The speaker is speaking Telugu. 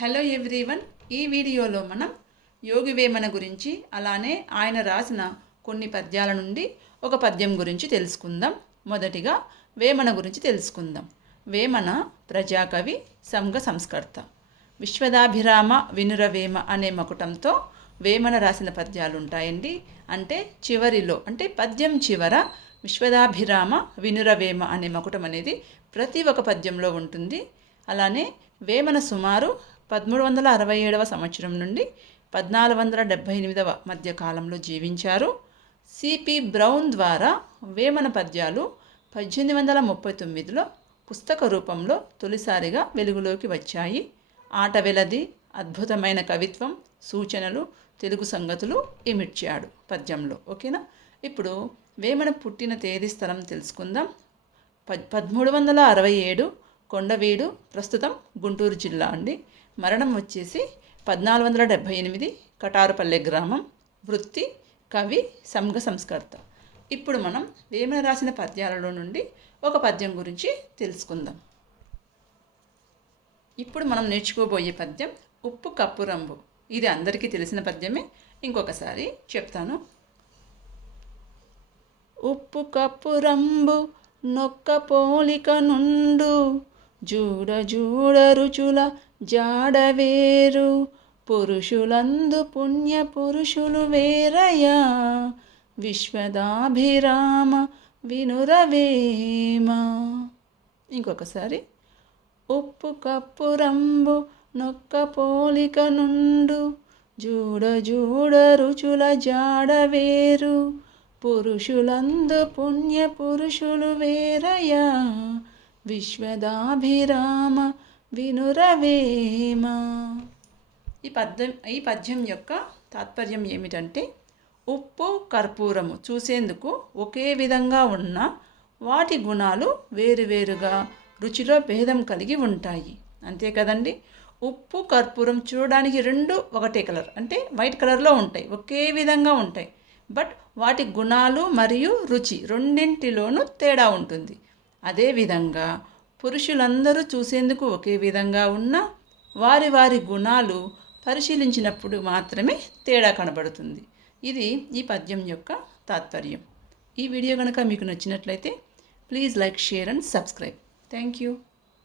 హలో ఎవ్రీవన్ ఈ వీడియోలో మనం యోగి వేమన గురించి అలానే ఆయన రాసిన కొన్ని పద్యాల నుండి ఒక పద్యం గురించి తెలుసుకుందాం. మొదటిగా వేమన గురించి తెలుసుకుందాం. వేమన ప్రజాకవి సంఘ సంస్కర్త. విశ్వదాభిరామ వినురవేమ అనే మకుటంతో వేమన రాసిన పద్యాలు ఉంటాయండి. అంటే చివరిలో అంటే పద్యం చివర విశ్వదాభిరామ వినురవేమ అనే మకుటం అనేది ప్రతి ఒక్క పద్యంలో ఉంటుంది. అలానే వేమన సుమారు పదమూడు వందల అరవై ఏడవ సంవత్సరం నుండి పద్నాలుగు వందల డెబ్భై ఎనిమిదవ మధ్య కాలంలో జీవించారు సిపి బ్రౌన్ ద్వారా వేమన పద్యాలు పద్దెనిమిది వందల ముప్పై తొమ్మిదిలో పుస్తక రూపంలో తొలిసారిగా వెలుగులోకి వచ్చాయి. ఆట వెలది అద్భుతమైన కవిత్వం సూచనలు తెలుగు సంగతులు ఇమిడ్చాడు పద్యంలో. ఓకేనా? ఇప్పుడు వేమన పుట్టిన తేదీ స్థలం తెలుసుకుందాం. పద్ పదమూడు వందల అరవై ఏడు కొండవీడు ప్రస్తుతం గుంటూరు జిల్లా అండి. మరణం వచ్చేసి పద్నాలుగు వందల డెబ్భై ఎనిమిది కటారుపల్లె గ్రామం వృత్తి కవి సంఘ సంస్కర్త. ఇప్పుడు మనం వేమన రాసిన పద్యాలలో నుండి ఒక పద్యం గురించి తెలుసుకుందాం. ఇప్పుడు మనం నేర్చుకోబోయే పద్యం ఉప్పు కప్పు రంబు. ఇది అందరికీ తెలిసిన పద్యమే. ఇంకొకసారి చెప్తాను. ఉప్పు కప్పు రంబు నొక్క పోలిక నుండు జూడ జూడ రుచుల జాడవేరు పురుషులందు పుణ్య పురుషులు వేరయా. విశ్వదాభిరామ వినురవేమ ఇంకొకసారి. ఉప్పు కప్పు రంబు నొక్క పోలిక నుండు జూడ జూడ రుచుల జాడవేరు పురుషులందు పుణ్య పురుషులు వేరయా. విశ్వదాభిరామ వినురవేమ. ఈ పద్యం ఈ పద్యం యొక్క తాత్పర్యం ఏమిటంటే ఉప్పు కర్పూరము చూసేందుకు ఒకే విధంగా ఉన్న వాటి గుణాలు వేరువేరుగా రుచిలో భేదం కలిగి ఉంటాయి. అంతే కదండి? ఉప్పు కర్పూరం చూడడానికి రెండు ఒకటే కలర్. అంటే వైట్ కలర్లో ఉంటాయి ఒకే విధంగా ఉంటాయి. బట్ వాటి గుణాలు మరియు రుచి రెండింటిలోనూ తేడా ఉంటుంది. అదేవిధంగా పురుషులందరూ చూసేందుకు ఒకే విధంగా ఉన్న వారి వారి గుణాలు పరిశీలించినప్పుడు మాత్రమే తేడా కనబడుతుంది. ఇది ఈ పద్యం యొక్క తాత్పర్యం. ఈ వీడియో కనుక మీకు నచ్చినట్లయితే please like share and subscribe. Thank you.